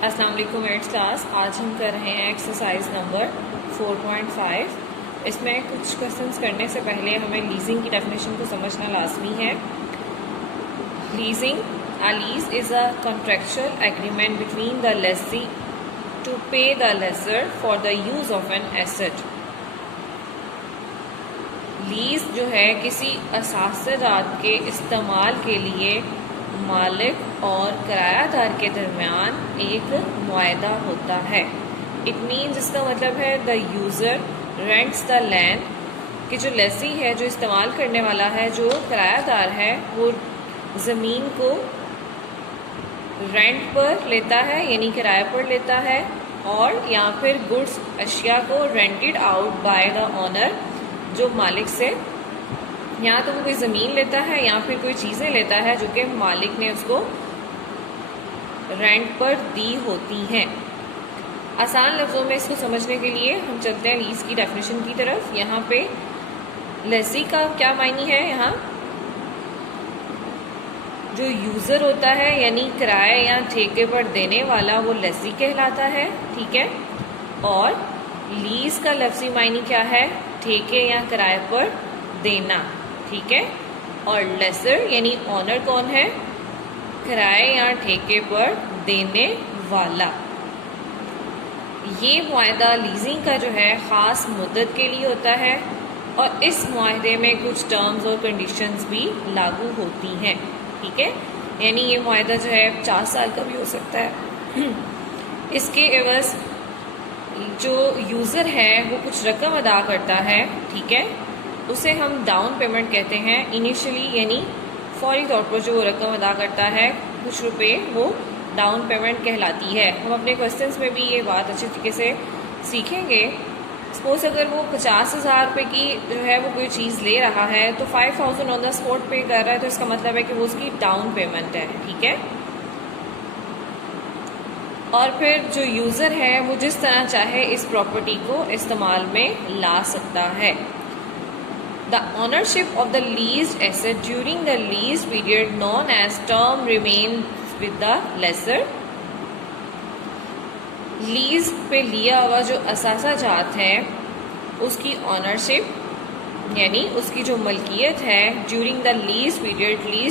अस्सलाम वालेकुम eighth class. आज हम कर रहे हैं एक्सरसाइज नंबर 4.5। इसमें कुछ क्वेश्चंस करने से पहले हमें लीजिंग की डेफिनेशन को समझना लाजमी है। Leasing, a lease is a contractual agreement between the lessee to pay the lessor for the use of an asset। Lease जो है किसी असासदात के इस्तेमाल के लिए मालिक और किरायादार के दरमियान एक मुआहदा होता है। इट मीन्स, इसका मतलब है the user rents the land, कि जो लेसी है, जो इस्तेमाल करने वाला है, जो किरायादार है, वो ज़मीन को रेंट पर लेता है यानी किराए पर लेता है, और या फिर गुड्स अशिया को rented out by the owner, जो मालिक से या तो वो कोई ज़मीन लेता है या फिर कोई चीज़ें लेता है जो कि मालिक ने उसको रेंट पर दी होती हैं। आसान लफ्ज़ों में इसको समझने के लिए हम चलते हैं लीज़ की डेफिनेशन की तरफ। यहाँ पे लेसी का क्या मायनी है, यहाँ जो यूज़र होता है यानी किराए या ठेके पर देने वाला, वो लेसी कहलाता है, ठीक है। और लीज़ का लफ्ज़ी मायनी क्या है, ठेके या किराए पर देना, ठीक है। और लेसर यानी ऑनर कौन है, किराए या ठेके पर देने वाला। ये मुआहदा लीजिंग का जो है ख़ास मुद्दत के लिए होता है, और इस मुआहदे में कुछ टर्म्स और कंडीशंस भी लागू होती हैं, ठीक है। यानी ये मुआहदा जो है 50 साल का भी हो सकता है। इसके एवज़ जो यूज़र है वो कुछ रकम अदा करता है, ठीक है, उसे हम डाउन पेमेंट कहते हैं। इनिशियली यानी फौरी तौर पर जो वो रकम अदा करता है, कुछ रुपए, वो डाउन पेमेंट कहलाती है। हम अपने क्वेश्चंस में भी ये बात अच्छे तरीके से सीखेंगे। सपोज अगर वो 50,000 रुपये की जो है वो कोई चीज़ ले रहा है तो 5,000 ऑन द स्पॉट पे कर रहा है, तो इसका मतलब है कि वो उसकी डाउन पेमेंट है, ठीक है। और फिर जो यूज़र है वो जिस तरह चाहे इस प्रॉपर्टी को इस्तेमाल में ला सकता है। The ownership of the leased asset during the lease period known as term remains with the lessor। Lease पे लिया हुआ जो असासा जात है उसकी ऑनरशिप यानी उसकी जो मलकियत है ड्यूरिंग द लीज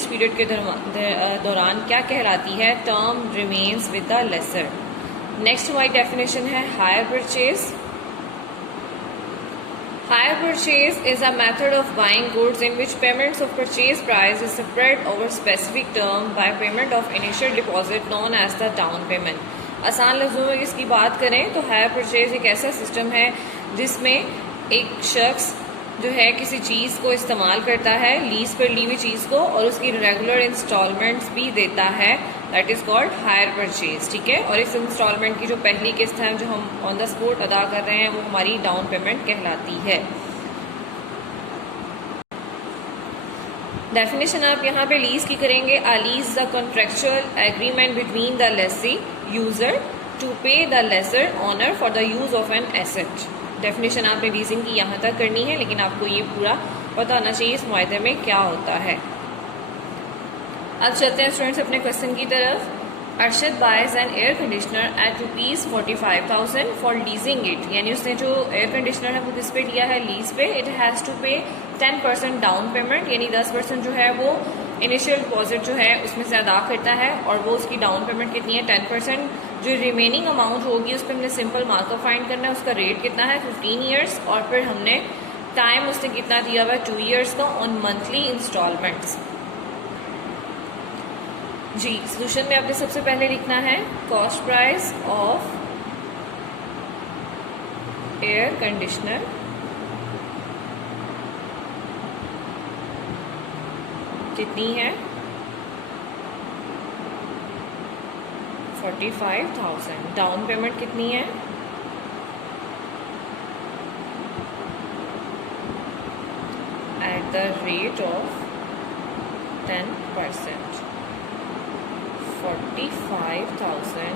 पीरियड के दौरान क्या कहलाती है, term remains with the lessor. Next हमारी डेफिनेशन है hire purchase. Hire purchase is a method of buying goods in which payments of purchase price is spread over specific term by payment of initial deposit known as the down payment। आसान लफ्ज़ों में इसकी बात करें तो hire purchase एक ऐसा system है जिसमें एक शख्स जो है किसी चीज़ को इस्तेमाल करता है, लीज पर ली हुई चीज़ को, और उसकी रेगुलर इंस्टॉलमेंट्स भी देता है। That is called hire purchase, ठीक है। और इस इंस्टॉलमेंट की जो पहली किस्त है जो हम ऑन द स्पॉट अदा कर रहे हैं वो हमारी डाउन पेमेंट कहलाती है। डेफिनेशन आप यहाँ पे लीज की करेंगे। A lease the contractual agreement between the lessee user to pay the lessor owner for the use of an asset. Definition आपने लीजिंग की यहाँ तक करनी है, लेकिन आपको ये पूरा पता होना चाहिए इस मुआहदे में क्या होता है। अब चलते हैं स्टूडेंट्स अपने क्वेश्चन की तरफ। Arshad buys an air conditioner at ₹45,000 for leasing it. यानी उसने जो एयर कंडीशनर है वो किस पे लिया है, लीज पे। इट हैज़ टू पे 10% डाउन पेमेंट, यानी 10% जो है वो इनिशियल डिपॉजिट जो है उसमें से अदा करता है, और वो उसकी डाउन पेमेंट कितनी है, 10%। जो रिमेनिंग अमाउंट होगी उस पर हमने सिंपल मार्कअप फाइंड करना है। उसका रेट कितना है, 15 ईयर्स, और फिर हमने टाइम उसने कितना दिया हुआ है, 2 ईयर्स का, ऑन मंथली इंस्टॉलमेंट्स। जी, सोल्यूशन में आपने सबसे पहले लिखना है cost price of air conditioner कितनी है, 45,000। डाउन पेमेंट कितनी है, at the rate of 10%। 45,000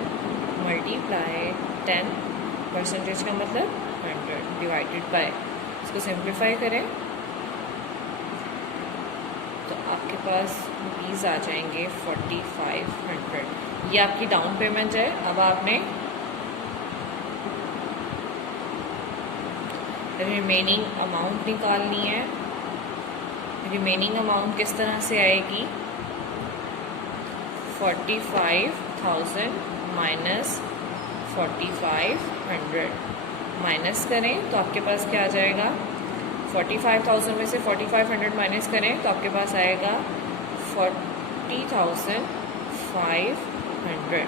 multiply 10% का मतलब 100 डिवाइडेड बाय, इसको सिंप्लीफाई करें तो आपके पास रुपीज़ आ जाएंगे 4500। ये आपकी डाउन पेमेंट है। अब आपने रिमेनिंग अमाउंट निकालनी है। रिमेनिंग अमाउंट किस तरह से आएगी? 45,000 माइनस 4500 माइनस करें तो आपके पास क्या आ जाएगा? 45,000 में से 4500 माइनस करें तो आपके पास आएगा 40,500।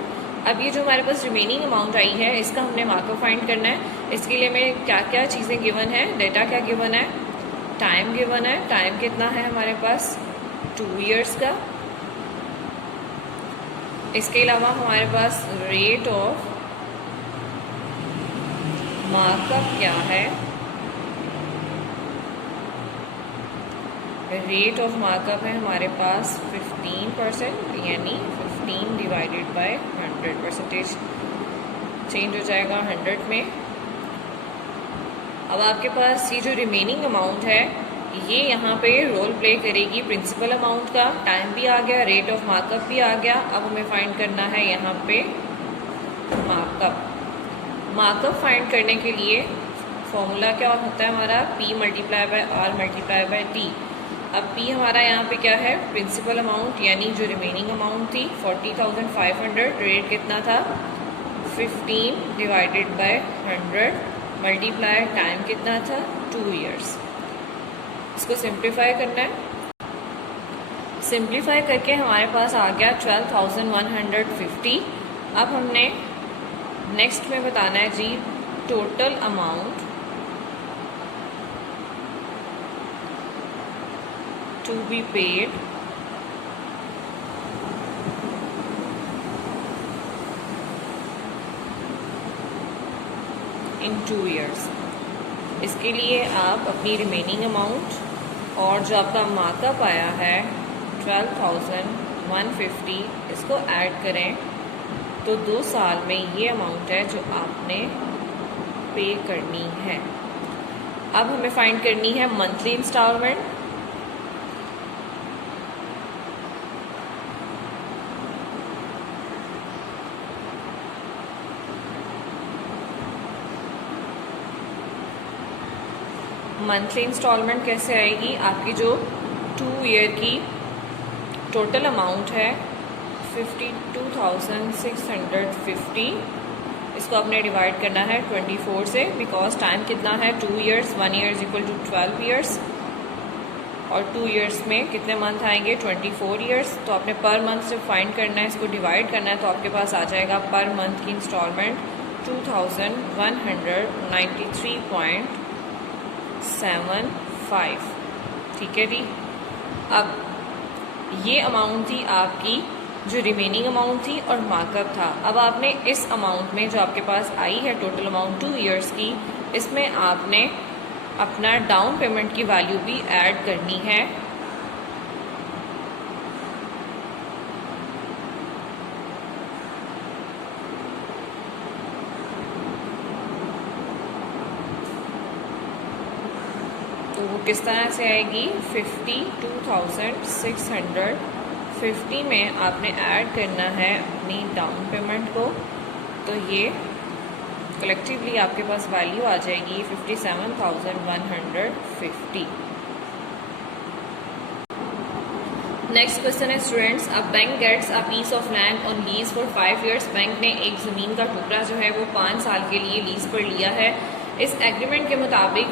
अब ये जो हमारे पास रिमेनिंग अमाउंट आई है इसका हमने मार्कअप फाइंड करना है। इसके लिए में क्या क्या चीज़ें गिवन है? डेटा क्या गिवन है? टाइम गिवन है। टाइम कितना है हमारे पास? 2 ईयर्स का। इसके अलावा हमारे पास रेट ऑफ मार्कअप क्या है? रेट ऑफ मार्कअप है हमारे पास 15%, यानी 15 डिवाइडेड बाय 100। परसेंटेज चेंज हो जाएगा 100 में। अब आपके पास ये जो रिमेनिंग अमाउंट है ये यहाँ पे रोल प्ले करेगी प्रिंसिपल अमाउंट का। टाइम भी आ गया, रेट ऑफ मार्कअप भी आ गया। अब हमें फाइंड करना है यहाँ पे मार्कअप। मार्कअप फाइंड करने के लिए फॉर्मूला क्या होता है हमारा? P multiply by R multiply by T। अब P हमारा यहाँ पे क्या है? प्रिंसिपल अमाउंट, यानी जो रिमेनिंग अमाउंट थी 40,500। रेट कितना था? 15 डिवाइडेड बाय 100 मल्टीप्लाई टाइम कितना था? 2 ईयर्स। इसको सिंप्लीफाई करना है। सिंप्लीफाई करके हमारे पास आ गया 12,150। अब हमने नेक्स्ट में बताना है जी total amount to be paid in 2 years. इसके लिए आप अपनी रिमेनिंग अमाउंट और जो आपका मार्कअप आया है 12,150 इसको ऐड करें तो 2 साल में ये अमाउंट है जो आपने पे करनी है। अब हमें फाइंड करनी है मंथली इंस्टॉलमेंट। मंथली इंस्टॉलमेंट कैसे आएगी? आपकी जो 2 ईयर की टोटल अमाउंट है 52,650, इसको आपने डिवाइड करना है 24 से, बिकॉज टाइम कितना है? 2 years. 1 year is equal to 12 years और 2 ईयर्स में कितने मंथ आएंगे? 24 ईयर्स। तो आपने पर मंथ से फाइंड करना है, इसको डिवाइड करना है तो आपके पास आ जाएगा पर मंथ की इंस्टॉलमेंट 2,193.75। ठीक है जी। अब ये अमाउंट थी आपकी जो रिमेनिंग अमाउंट थी और मार्कअप था। अब आपने इस अमाउंट में जो आपके पास आई है टोटल अमाउंट 2 ईयर्स की, इसमें आपने अपना डाउन पेमेंट की वैल्यू भी ऐड करनी है। तो वो किस तरह से आएगी? 52,650 में आपने ऐड करना है अपनी डाउन पेमेंट को, तो ये कलेक्टिवली आपके पास वैल्यू आ जाएगी 57,150। नेक्स्ट क्वेश्चन है स्टूडेंट्स, अब bank gets a piece of land on lease for 5 years. Bank ने एक ज़मीन का टुकड़ा जो है वो 5 साल के लिए लीज पर लिया है। इस एग्रीमेंट के मुताबिक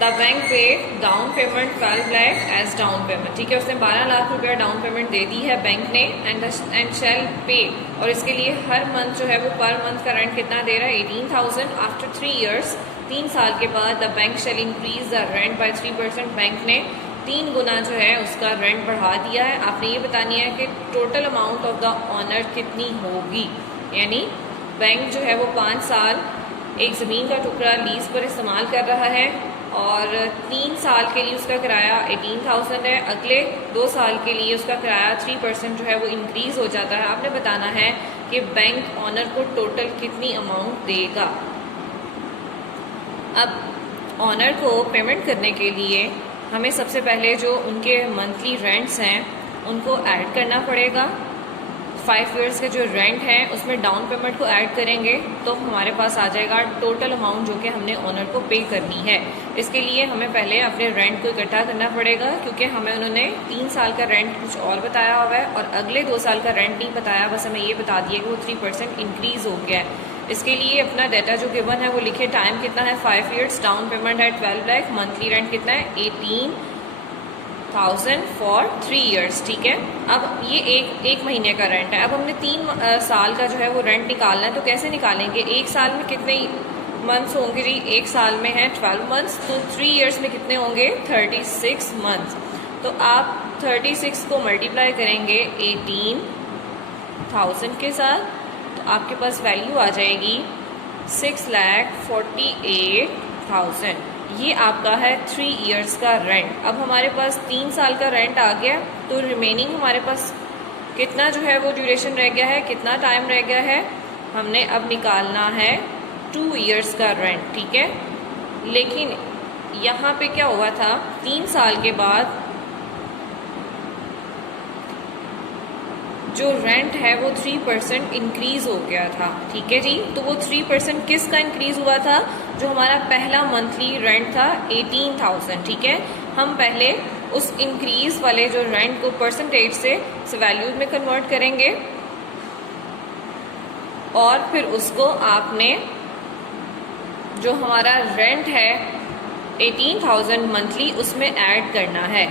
the bank pay down payment 12 lakh as down payment. ठीक है, उसने 12 लाख रुपया डाउन पेमेंट दे दी है बैंक ने। एंड शेल पे, और इसके लिए हर मंथ जो है वो पर मंथ का रेंट कितना दे रहा है? 18,000। आफ्टर 3 ईयर्स, 3 साल के बाद the bank shall increase the rent by 3%। Bank ने 3 गुना जो है उसका रेंट बढ़ा दिया है। आपने ये बतानी है कि total amount of the owner कितनी होगी। यानी बैंक जो है वो 5 साल एक ज़मीन का टुकड़ा लीज पर इस्तेमाल कर रहा है और 3 साल के लिए उसका किराया 18,000 है। अगले 2 साल के लिए उसका किराया 3% जो है वो इंक्रीज़ हो जाता है। आपने बताना है कि बैंक ऑनर को टोटल कितनी अमाउंट देगा। अब ऑनर को पेमेंट करने के लिए हमें सबसे पहले जो उनके मंथली रेंट्स हैं उनको ऐड करना पड़ेगा। 5 ईयर्स के जो रेंट है उसमें डाउन पेमेंट को ऐड करेंगे तो हमारे पास आ जाएगा टोटल अमाउंट जो कि हमने ओनर को पे करनी है। इसके लिए हमें पहले अपने रेंट को इकट्ठा करना पड़ेगा, क्योंकि हमें उन्होंने 3 साल का रेंट कुछ और बताया हुआ है और अगले 2 साल का रेंट नहीं बताया, बस हमें ये बता दिया कि वो 3% इंक्रीज़ हो गया है। इसके लिए अपना डाटा जो गिवन है वो लिखे। टाइम कितना है 5 ईयर्स, डाउन पेमेंट है 12 लाख, मंथली रेंट कितना है 18,000 फॉर 3 ईयर्स। ठीक है, अब ये एक महीने का रेंट है। अब हमने 3 साल का जो है वो रेंट निकालना है, तो कैसे निकालेंगे? एक साल में कितने मंथ्स होंगे जी? एक साल में है 12 मंथ्स, तो 3 ईयर्स में कितने होंगे? 36 मंथ्स। तो आप 36 को मल्टीप्लाई करेंगे 18,000 के साथ, तो आपके पास वैल्यू आ जाएगी 6,48,000। ये आपका है 3 ईयर्स का रेंट। अब हमारे पास 3 साल का रेंट आ गया, तो रिमेनिंग हमारे पास कितना जो है वो ड्यूरेशन रह गया है, कितना टाइम रह गया है? हमने अब निकालना है 2 ईयर्स का रेंट। ठीक है, लेकिन यहाँ पे क्या हुआ था, 3 साल के बाद जो रेंट है वो 3% इंक्रीज़ हो गया था। ठीक है जी, तो वो 3% किसका इंक्रीज़ हुआ था? जो हमारा पहला मंथली रेंट था 18,000। ठीक है, हम पहले उस इंक्रीज़ वाले जो रेंट को परसेंटेज से वैल्यू में कन्वर्ट करेंगे और फिर उसको आपने जो हमारा रेंट है 18,000 मंथली उसमें ऐड करना है।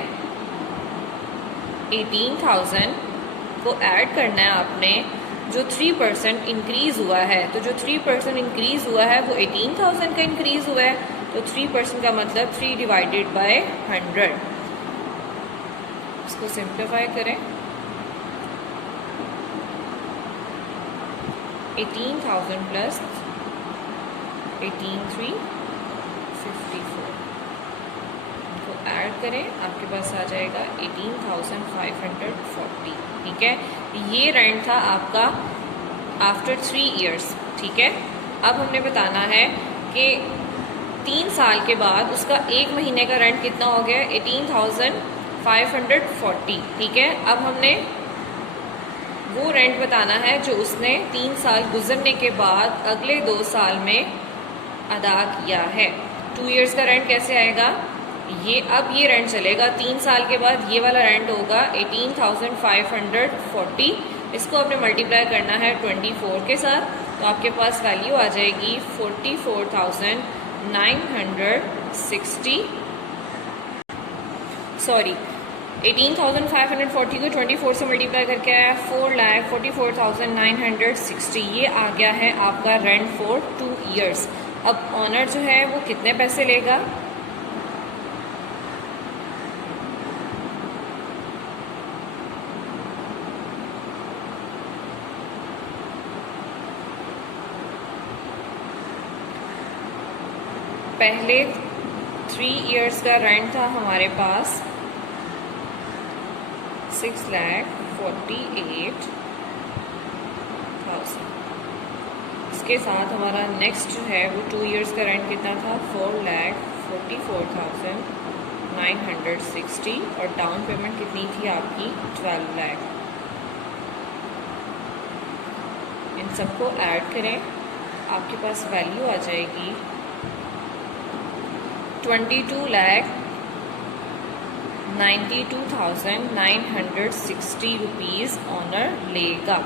18,000 को ऐड करना है आपने जो 3% इंक्रीज़ हुआ है। तो जो 3% इंक्रीज़ हुआ है वो 18,000 का इंक्रीज़ हुआ है, तो 3% का मतलब 3 डिवाइडेड बाय 100। इसको सिंप्लीफाई करें, 18,000 प्लस 18,354 को ऐड करें, आपके पास आ जाएगा 18,540। ठीक है, ये रेंट था आपका आफ्टर 3 ईयर्स। ठीक है, अब हमने बताना है कि 3 साल के बाद उसका 1 महीने का रेंट कितना हो गया? 18,540। ठीक है, अब हमने वो रेंट बताना है जो उसने 3 साल गुजरने के बाद अगले 2 साल में अदा किया है। 2 ईयर्स का रेंट कैसे आएगा? अब ये रेंट चलेगा 3 साल के बाद, ये वाला रेंट होगा 18,540। इसको आपने मल्टीप्लाई करना है 24 के साथ, तो आपके पास वैल्यू आ जाएगी 18,540 को 24 से मल्टीप्लाई करके आया 4,44,960। ये आ गया है आपका रेंट फॉर 2 ईयर्स। अब ऑनर जो है वो कितने पैसे लेगा? पहले 3 ईयर्स का रेंट था हमारे पास 6,48,000। इसके साथ हमारा नेक्स्ट जो है वो 2 ईयर्स का रेंट कितना था? 4,44,960 और डाउन पेमेंट कितनी थी आपकी? 12 लाख। इन सबको ऐड करें, आपके पास वैल्यू आ जाएगी 22,92,960 रुपीज़ ऑनर लेगा।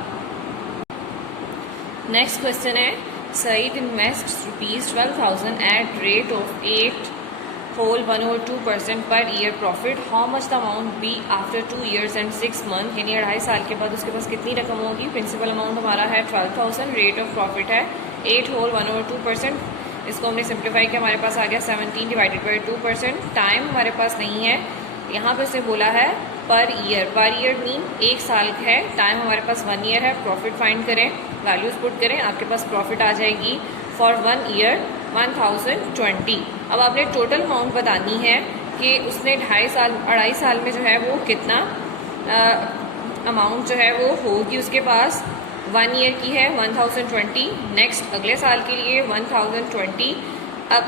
नेक्स्ट क्वेश्चन है, Saeed invest ₹12,000 at rate of 8.1/2% per year profit. How much the amount be after 2 years and 6 month? यानी 2.5 साल के बाद उसके पास कितनी रकम होगी? प्रिंसिपल अमाउंट हमारा है 12,000, रेट ऑफ प्रॉफिट है 8.1/2%। इसको हमने सिंप्लीफाई किया, हमारे पास आ गया 17 डिवाइडेड बाई 2%। टाइम हमारे पास नहीं है, यहाँ पे से बोला है पर ईयर मीन 1 साल है, टाइम हमारे पास 1 ईयर है। प्रॉफिट फाइंड करें, वैल्यूज़ पुट करें, आपके पास प्रॉफिट आ जाएगी फॉर 1 ईयर 1020। अब आपने टोटल अमाउंट बतानी है कि उसने 2.5 साल में जो है वो कितना अमाउंट जो है वो होगी उसके पास। 1 ईयर की है 1020, नेक्स्ट अगले साल के लिए 1020। अब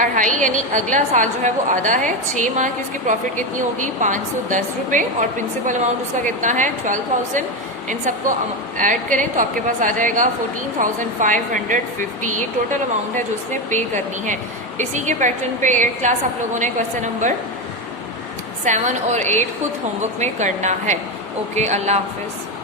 अढ़ाई यानी अगला साल जो है वो आधा है, 6 माह की उसकी प्रॉफिट कितनी होगी 510 रुपये, और प्रिंसिपल अमाउंट उसका कितना है 12,000। इन सबको ऐड करें तो आपके पास आ जाएगा 14,550। ये टोटल अमाउंट है जो उसने पे करनी है। इसी के पैटर्न पे 8th क्लास आप लोगों ने क्वेश्चन नंबर 7 और 8 खुद होमवर्क में करना है। ओके, अल्लाह हाफिज़।